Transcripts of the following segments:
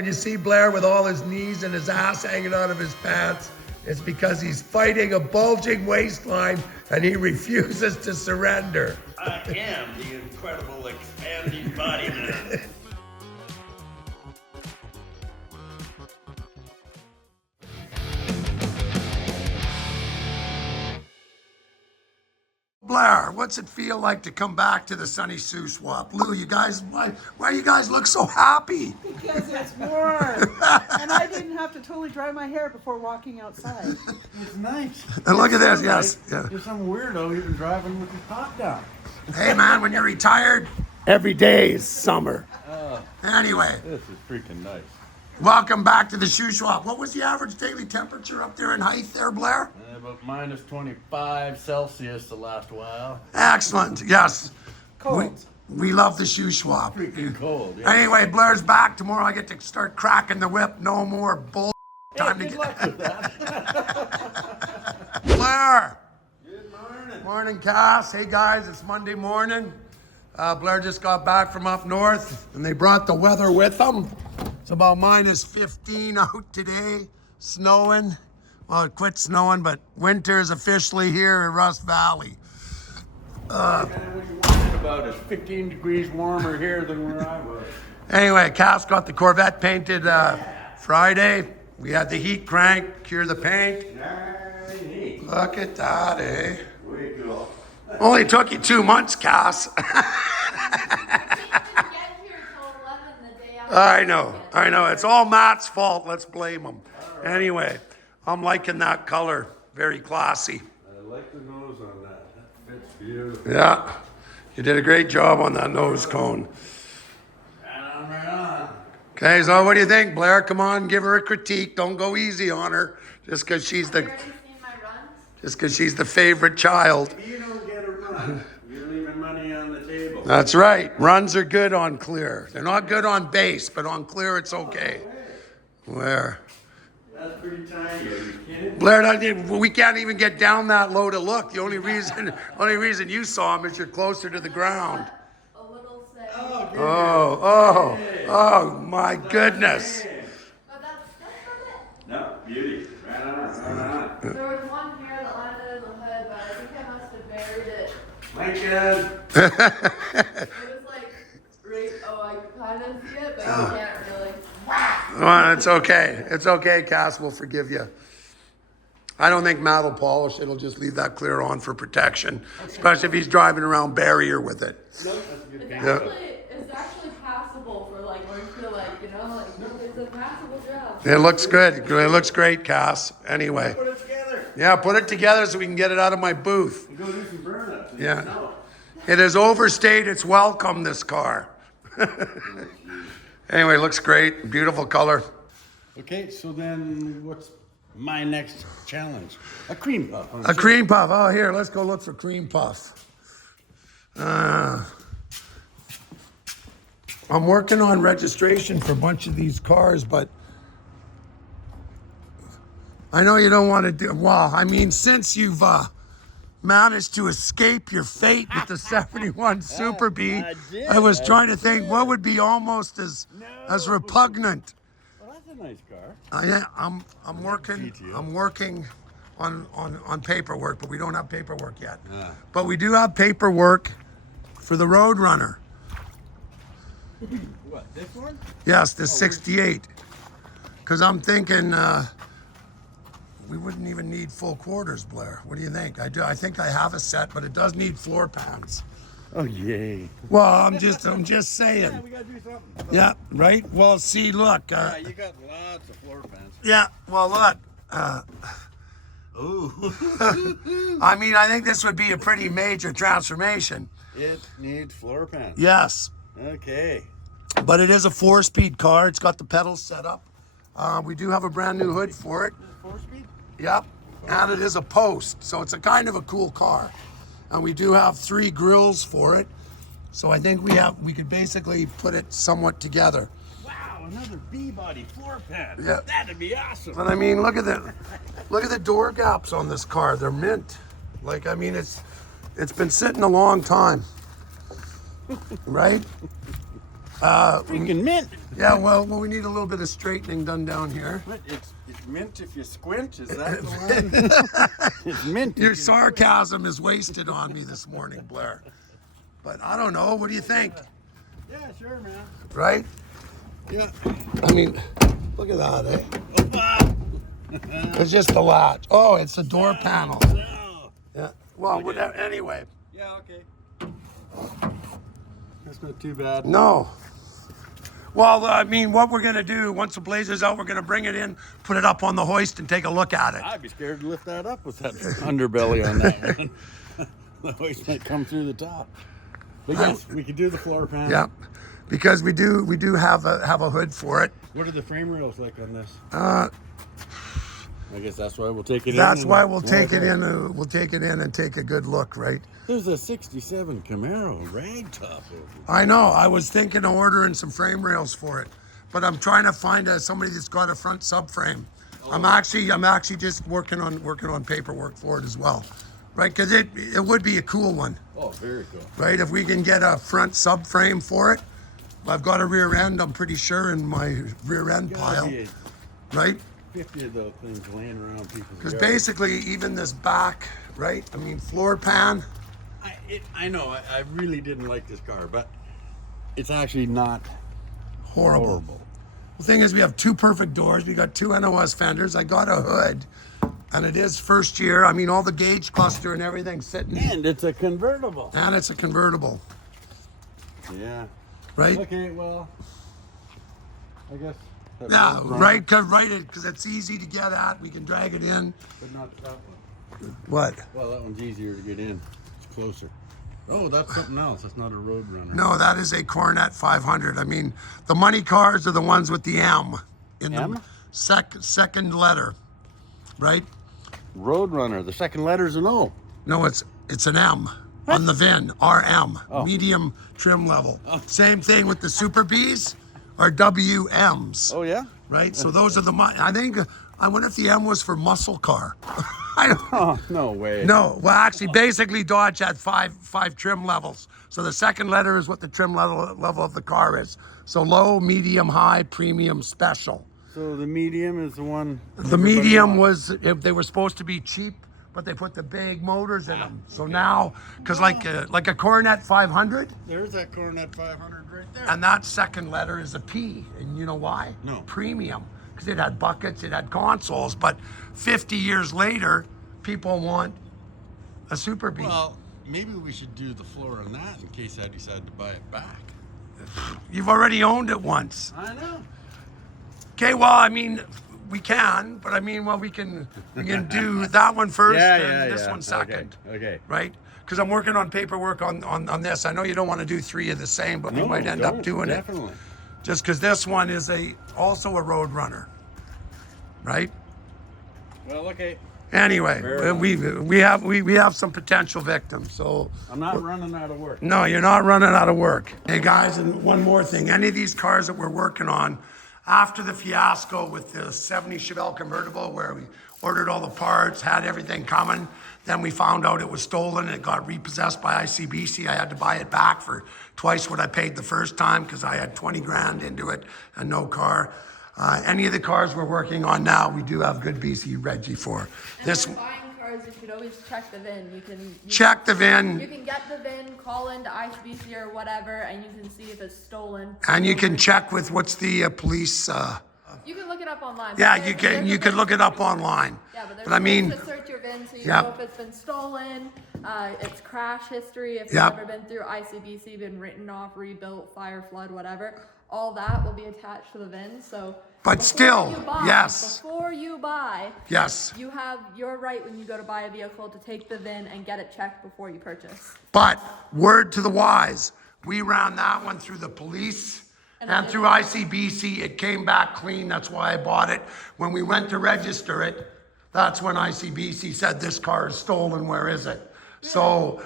When you see Blair with all his knees and his ass hanging out of his pants, it's because he's fighting a bulging waistline and he refuses to surrender. I am the incredible expanding body man. Blair, what's it feel like to come back to the sunny Sioux Swamp? Lou, you guys, why you guys look so happy? Because it's warm. And I didn't have to totally dry my hair before walking outside. It's nice. And look at this, yes. Yeah. You're some weirdo even driving with your top down. Hey man, when you're retired, every day is summer. Anyway, This is freaking nice. welcome back to the Sioux Swamp. What was the average daily temperature up there in height there, Blair? About minus 25 Celsius the last while. Excellent, yes. Cold. We love the Sioux Swamp. Freaking cold. Yeah. Anyway, Blair's back. Tomorrow I get to start cracking the whip. No more bull. Time to Good get... luck with that. Blair! Good morning. Morning, Cass. Hey, guys, it's Monday morning. Blair just got back from up north, and they brought the weather with them. It's about minus 15 out today, snowing. Well, it quit snowing, but winter is officially here in Rust Valley. What you whining about is 15 degrees warmer here than where I was. Anyway, Cass got the Corvette painted Friday. We had the heat crank, cure the paint. Neat. Look at that, eh? Way cool. Only took you 2 months, Cass. I know. It's all Matt's fault. Let's blame him. Anyway, I'm liking that color. Very classy. I like the nose on that. That fits beautiful. Yeah, you did a great job on that nose cone. Right on, right on. Okay, so what do you think, Blair? Come on, give her a critique. Don't go easy on her, just because she's the favorite child. If you don't get a run, you're leaving money on the table. That's right. Runs are good on clear. They're not good on base, but on clear it's okay. Where? That's pretty tiny. Are you kidding? Blair, we can't even get down that low to look. The only reason you saw him is you're closer to the ground. A little say. Oh, my goodness. But that's not it. No, beauty. Right on, right on. There was one here that landed in the hood, but I think I must have buried it. My God. It was like, right, I kind of see it, but you can't really. Well, it's okay. It's okay, Cass. We'll forgive you. I don't think Matt will polish it. He'll just leave that clear on for protection, especially if he's driving around barrier with it. No, that's a good paint. It's actually passable for like where you feel like, it's a passable job. It looks good. It looks great, Cass. Anyway. Put it together. Yeah, put it together so we can get it out of my booth. Go do some burn-ups. Yeah. It has overstayed its welcome, this car. Anyway, looks great. Beautiful color. Okay, so then what's my next challenge? A cream puff. A cream puff. Oh, here, let's go look for cream puff. I'm working on registration for a bunch of these cars, but I know you don't want to do, well, I mean, since you've managed to escape your fate with the 71 Super Bee, I was trying to think what would be almost as repugnant. Well, that's a nice car. I'm working on paperwork, but we don't have paperwork yet. But we do have paperwork for the Roadrunner. What, this one? Yes, the 68. Because I'm thinking we wouldn't even need full quarters, Blair. What do you think? I think I have a set, but it does need floor pans. Oh, yay. Well, I'm just saying. Yeah, we gotta do something. Yeah, right? Well, see, look. Yeah, you got lots of floor pans. Yeah, well, look. Ooh. I mean, I think this would be a pretty major transformation. It needs floor pans. Yes, Okay. but it is a 4-speed car. It's got the pedals set up. We do have a brand new hood for it. 4-speed? Yep, and it is a post, so it's a kind of a cool car. And we do have 3 grills for it, so I think we could basically put it somewhat together. Wow, another B-body floor pan. Yeah. That'd be awesome. But I mean, look at the door gaps on this car. They're mint. Like, I mean, it's been sitting a long time, right? Freaking mint. Yeah, well, we need a little bit of straightening done down here. What? It's mint if you squint? Is that the one? It's mint. Your sarcasm is wasted on me this morning, Blair. But I don't know. What do you think? Yeah, sure, man. Right? Yeah. I mean, look at that, eh? It's just the latch. Oh, it's the door panel. No. Yeah. Well, whatever. Anyway. Yeah, okay. That's not too bad. No. Well, I mean, what we're going to do, once the Blazer's out, we're going to bring it in, put it up on the hoist, and take a look at it. I'd be scared to lift that up with that underbelly on that one. The hoist might come through the top. But yes, we could do the floor pan. Yeah. Because we do have a hood for it. What are the frame rails like on this? Uh, I guess that's why we'll take it in. That's why we'll take it in. We'll take it in and take a good look, right? There's a 67 Camaro ragtop over there. I know. I was thinking of ordering some frame rails for it, but I'm trying to find somebody that's got a front subframe. Oh. I'm actually just working on paperwork for it as well, right? Because it would be a cool one. Oh, very cool. Right? If we can get a front subframe for it, I've got a rear end. I'm pretty sure in my rear end pile, right? 50 of those things laying around people's Because yards. basically, even this back, right? I mean, floor pan. I know, I really didn't like this car, but it's actually not Horrible. The thing is, we have two perfect doors. We got two NOS fenders. I got a hood, and it is first year. I mean, all the gauge cluster and everything's sitting. And it's a convertible. And it's a convertible, Yeah. right? Okay, well, I guess. that Yeah, road runner, right. Because it's easy to get at. We can drag it in. But not that one. What? Well, that one's easier to get in. It's closer. Oh, that's something else. That's not a road runner. No, that is a Corvette 500. I mean, the money cars are the ones with the M in M? the second letter, right? Road runner. The second letter's an O. No, it's an M on the VIN, RM, Oh. medium trim level. Same thing with the Super Bs are WMs, Oh, yeah? right? So those are I wonder if the M was for muscle car. I don't Oh, no way. No, well, actually, basically, Dodge had five trim levels. So the second letter is what the trim level of the car is. So low, medium, high, premium, special. So the medium is the one. The medium was, if they were supposed to be cheap, but they put the big motors in them. So now, because like a Corvette 500, There's that Corvette 500 right there. and that second letter is a P. And you know why? No. Premium. Because it had buckets, it had consoles. But 50 years later, people want a Super B. Well, maybe we should do the floor on that in case I decide to buy it back. You've already owned it once. I know. Okay, well, I mean, we can, but I mean, well, we can do that one first and this one second. Okay. Right? Because I'm working on paperwork on this. I know you don't want to do three of the same, but we No, might end up don't, doing definitely. it. Just because this one is also a road runner, right? Well, okay. Anyway, Fair we have some potential victims. So I'm not running out of work. no, you're not running out of work. Hey guys, and one more thing. Any of these cars that we're working on, after the fiasco with the 70 Chevelle convertible where we ordered all the parts, had everything coming, then we found out it was stolen and it got repossessed by ICBC. I had to buy it back for twice what I paid the first time because I had 20 grand into it and no car. Any of the cars we're working on now, we do have good BC Reggie for. And This when buying cars, you should always check the VIN. You check the You VIN can get the VIN, call into ICBC or whatever, and you can see if it's stolen. and you can check with what's the police. You can look it up online. Yeah, But you there's can a look it up online. Yeah, but there's But I mean, ways to search your VIN so you Yep. know if it's been stolen, its crash history, if Yep. it's ever been through ICBC, been written off, rebuilt, fire, flood, whatever. All that will be attached to the VIN. So, But before still, you buy, yes. Before you buy, yes. you have your right when you go to buy a vehicle to take the VIN and get it checked before you purchase. But word to the wise, we ran that one through the police and through ICBC. It came back clean. That's why I bought it. When we went to register it, that's when ICBC said this car is stolen. Where is it? So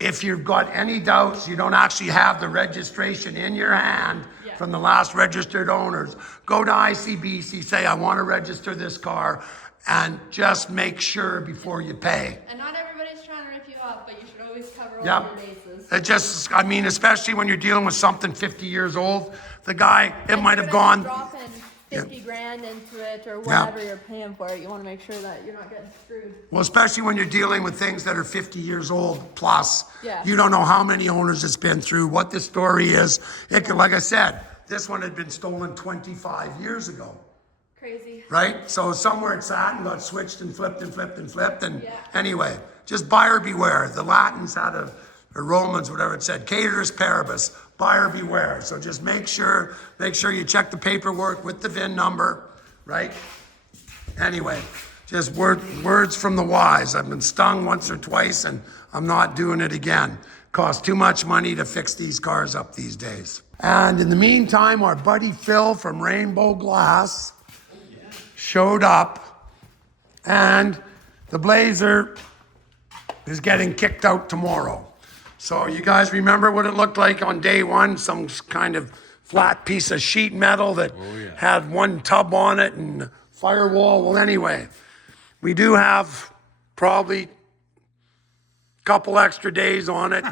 if you've got any doubts, you don't actually have the registration in your hand from the last registered owners, go to ICBC, say, I want to register this car, and just make sure before you pay. And not everybody's trying to rip you off, but you should always cover all Yep. your bases. It just, I mean, especially when you're dealing with something 50 years old, the guy, it And might you're have gonna be gone. dropping 50 grand into it or Yeah. whatever you're paying for it. You want to make sure that you're not getting screwed. Well, especially when you're dealing with things that are 50 years old plus. Yeah. You don't know how many owners it's been through, what the story is. It could, like I said, this one had been stolen 25 years ago, Crazy. right? So somewhere it sat and got switched and flipped and flipped and flipped. And Yeah. anyway, just buyer beware. The Latins had or Romans, whatever it said, caterus paribus, buyer beware. So just make sure you check the paperwork with the VIN number, right? Anyway, just words from the wise. I've been stung once or twice and I'm not doing it again. Costs too much money to fix these cars up these days. And in the meantime, our buddy Phil from Rainbow Glass showed up and the Blazer is getting kicked out tomorrow. So you guys remember what it looked like on day one? Some kind of flat piece of sheet metal that had one tub on it and firewall. Well, anyway, we do have probably a couple extra days on it,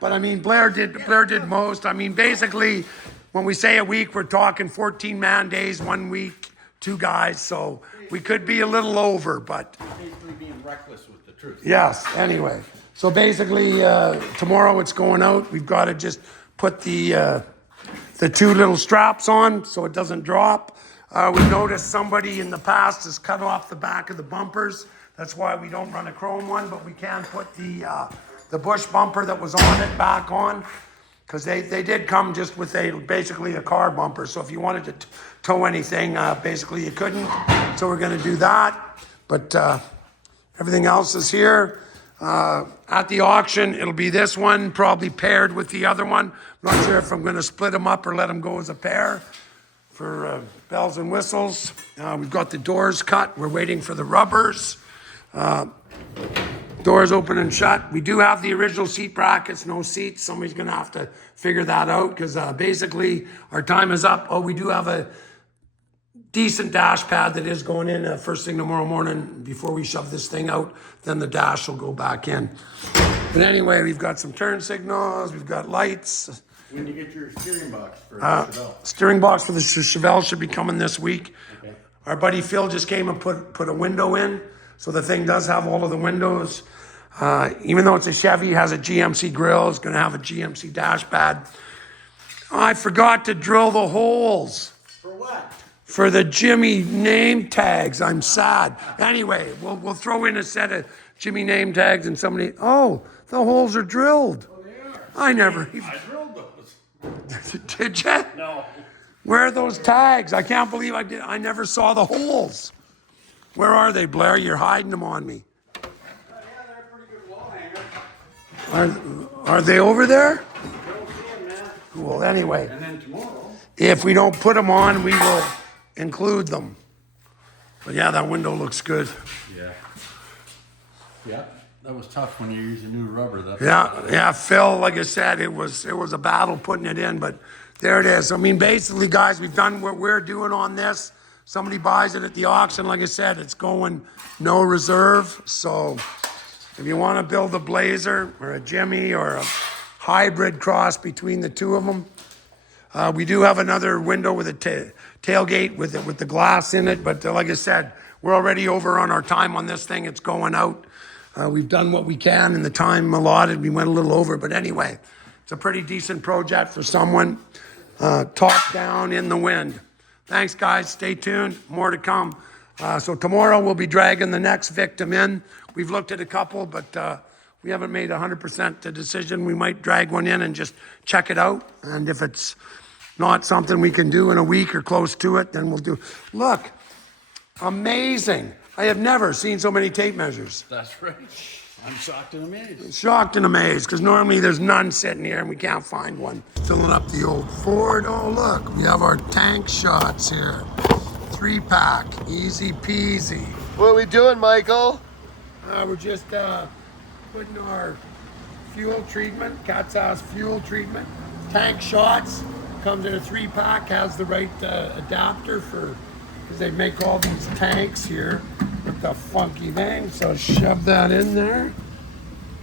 but I mean, Blair did most. I mean, basically, when we say a week, we're talking 14 man days, 1 week, 2 guys. So we could be a little over, but Basically being reckless with the truth. yes, anyway. So basically, tomorrow it's going out. We've got to just put the 2 little straps on so it doesn't drop. We noticed somebody in the past has cut off the back of the bumpers. That's why we don't run a chrome one, but we can put the bush bumper that was on it back on, because they did come just with basically a car bumper. So if you wanted to tow anything, basically you couldn't. So we're going to do that. But everything else is here. At the auction, it'll be this one, probably paired with the other one. I'm not sure if I'm going to split them up or let them go as a pair for bells and whistles. We've got the doors cut. We're waiting for the rubbers. Doors open and shut. We do have the original seat brackets, no seats. Somebody's going to have to figure that out because basically our time is up. Oh, we do have a decent dash pad that is going in first thing tomorrow morning before we shove this thing out. Then the dash will go back in. But anyway, we've got some turn signals. We've got lights. When you get your steering box for the Chevelle. Steering box for the Chevelle should be coming this week. Okay. Our buddy Phil just came and put a window in. So the thing does have all of the windows. Even though it's a Chevy, it has a GMC grill. It's going to have a GMC dash pad. I forgot to drill the holes. For what? For the Jimmy name tags. I'm sad. Anyway, we'll throw in a set of Jimmy name tags and somebody, oh, the holes are drilled. Oh, they are. I never, I drilled those. did you? No. Where are those tags? I can't believe I never saw the holes. Where are they, Blair? You're hiding them on me. Yeah, they're a pretty good wall hanger. Are they over there? Don't see them, man. Well, anyway, And then tomorrow. if we don't put them on, we will include them. But yeah, that window looks good. Yeah. Yeah, that was tough when you use a new rubber. That's Yeah, Phil, like I said, it was a battle putting it in, but there it is. I mean, basically, guys, we've done what we're doing on this. Somebody buys it at the auction, like I said, it's going no reserve. So if you want to build a Blazer or a Jimmy or a hybrid cross between the two of them, we do have another window with a tailgate with the glass in it. But like I said, we're already over on our time on this thing. It's going out. We've done what we can in the time allotted. We went a little over, but anyway, it's a pretty decent project for someone. Top down in the wind. Thanks, guys. Stay tuned. More to come. So tomorrow we'll be dragging the next victim in. We've looked at a couple, but we haven't made 100% a decision. We might drag one in and just check it out. And if it's not something we can do in a week or close to it, then we'll do. Look, amazing. I have never seen so many tape measures. That's right. I'm shocked and amazed. Shocked and amazed, because normally there's none sitting here and we can't find one. Filling up the old Ford. Oh, look, we have our tank shots here. 3-pack, easy peasy. What are we doing, Michael? We're just putting our fuel treatment, cat's ass fuel treatment. Tank shots, comes in a 3-pack, has the right adapter for, because they make all these tanks here with the funky name. So shove that in there.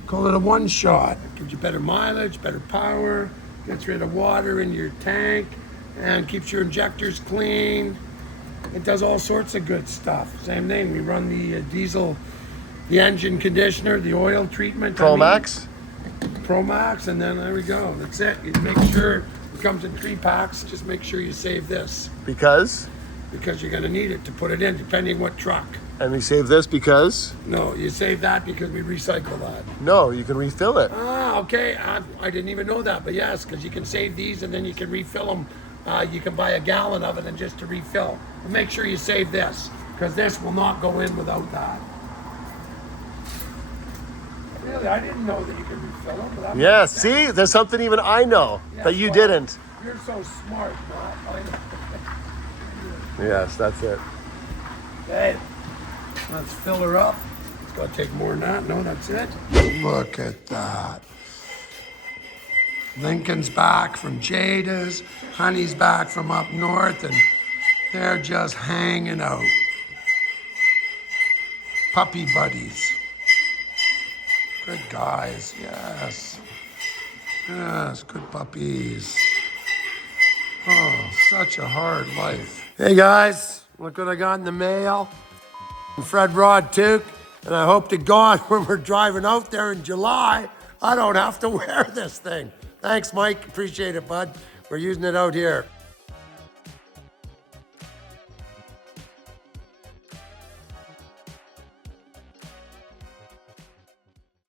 Call it a one shot. Gives you better mileage, better power, gets rid of water in your tank, and keeps your injectors clean. It does all sorts of good stuff. Same thing, we run the diesel, the engine conditioner, the oil treatment. Pro Max? Pro Max, and then there we go. That's it. You make sure it comes in 3 packs. Just make sure you save this. Because? Because you're gonna need it to put it in, depending what truck. And we save this because? No, you save that because we recycle that. No, you can refill it. Ah, okay. I didn't even know that, but yes, because you can save these and then you can refill them. You can buy a gallon of it and just to refill. But make sure you save this, because this will not go in without that. Really, I didn't know that you could refill them. But I'm Yeah, see? There's something even I know that you didn't. You're so smart, Matt. Yes, that's it. Okay, let's fill her up. It's gonna take more than that. No, that's it. Look at that. Lincoln's back from Jada's. Honey's back from up north, and they're just hanging out. Puppy buddies. Good guys, yes. Yes, good puppies. Oh, such a hard life. Hey guys, look what I got in the mail. From Fred Rod Took, and I hope to God when we're driving out there in July, I don't have to wear this thing. Thanks, Mike. Appreciate it, bud. We're using it out here.